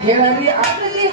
घेणारी आपली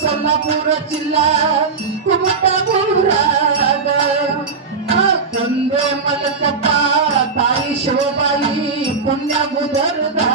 सोलापूर जिल्हा तुमचा गौराग आनंद मलकपा ताई शिवबाई पुण्या गुदरदा.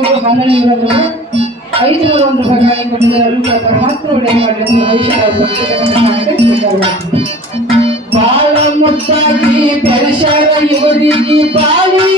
ಕಿಲೋಮೀಟರ್ ಹಾಲನ್ನು ಇರೋದ್ರಿಂದ ಐದು ನೂರ ಒಂದು ರೂಪಾಯಿ ಕಾಯಿ ಕೊಟ್ಟಿದ್ದಾರೆ ಸ್ವಲ್ಪ ಹತ್ತು ಮಾಡಿ ಒಂದು ಭವಿಷ್ಯದ ಬಾಳ ಮುತ್ತಾಗಿ ಪರಿಸರ ಇವರಿಗೆ ಬಾಳಿ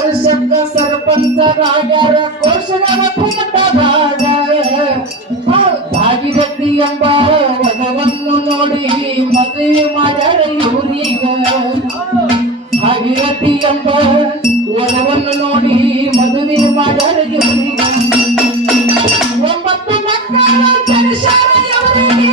ವರ್ಷಕ್ಕ ಸರ್ಪಂಚ ರಾಜರ ಕೋಶಗಳ ಪುಟ್ಟ ಭಾಗ ಭಾಗಿರಡ್ಡಿ ಎಂಬ ವನವನ್ನು ನೋಡಿ ಮದುವೆ ಮಾಡ್ಯಾರ ಇವರೀಗ ಭಾಗಿರಡ್ಡಿ ಎಂಬ ವನವನ್ನು ನೋಡಿ ಮದುವೆ ಮಾಡ್ಯಾರ ಇವರೀಗ ಒಂಬತ್ತು ಮಕ್ಕಳ ಜನಿಸಾರ ಇವರಿಗೆ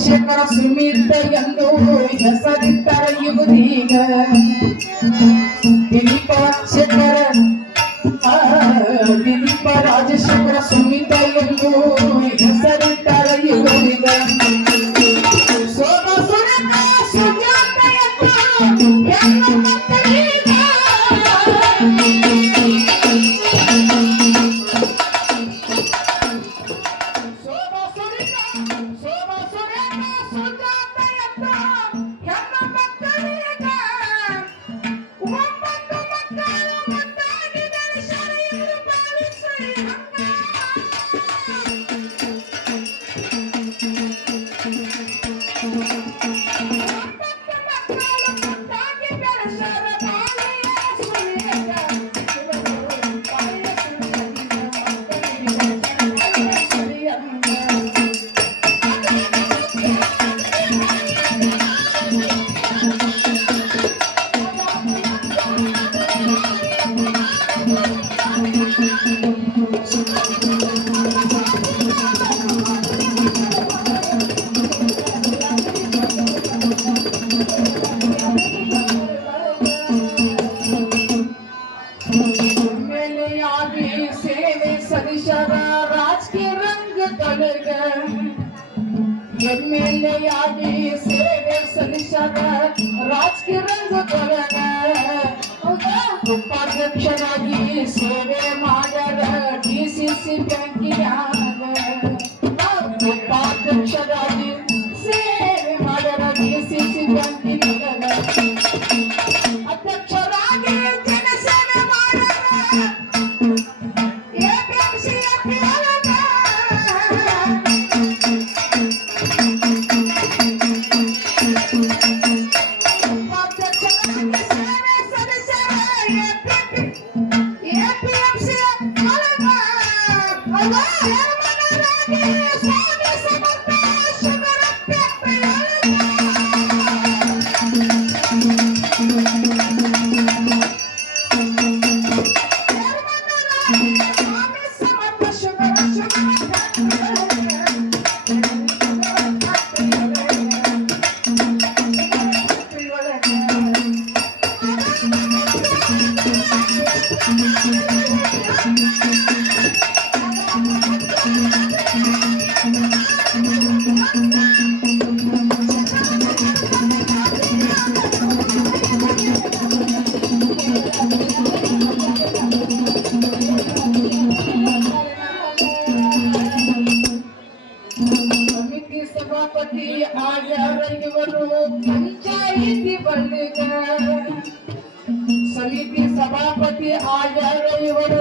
ರಾಜಶೇಖರ ಸುಮಿತ ಎಂದು ಹೆಸರಿಟ್ಟರ ಯುವದೀಗ ದಿಲೀಪ ಶೇಖರ ದಿಲೀಪ ರಾಜಶೇಖರ ಸುಮಿತ ಎಂದು ಹೆಸರಿಟ್ಟರ ಯುವದೀಗ ಸೋಮ रागी राज के रंग गगन ಮಂದಿ ಆಧಾರ ಇವರು.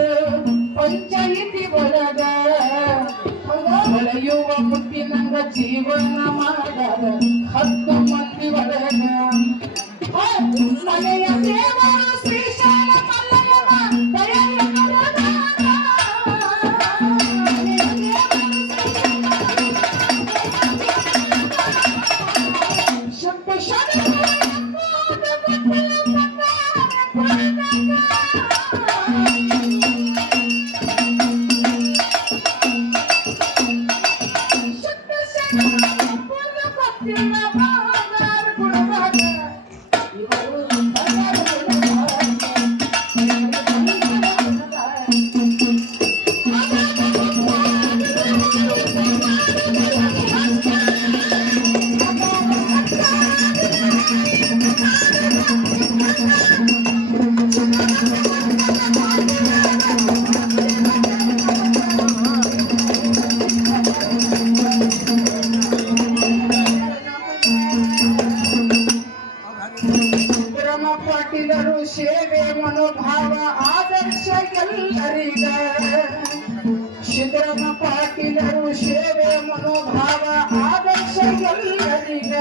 ಪಂಚಾಯಿತಿ ಒಳಗ ಹೊಳೆಯುವ ಮುಟ್ಟಿನಂಗ ಜೀವನ ಮಾಡದ ಹತ್ತು ಮಂದಿ ಒಳಗ. ಮನೆಯ shut up! ಮಾಡಿದರು ಸೇವೆ ಮನೋಭಾವ ಆದರ್ಶ ಎಲ್ಲರಿಗ. ಸಿದ್ದರಾಮ ಪಾಟಿದರು ಸೇವೆ ಮನೋಭಾವ ಆದರ್ಶ ಎಲ್ಲರಿಗ.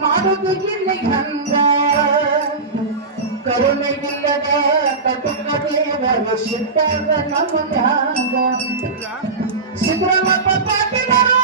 ಮಾಡುವುದಿಲ್ಲ ಗಂಧ ಕರುಣೆಗಿಲ್ಲದ ಕಟುಕದೇವ ಸಿದ್ಧ ನಮಗ ಸಿದ್ದರಾಮಪ್ಪ ಪಾಟೀಲರು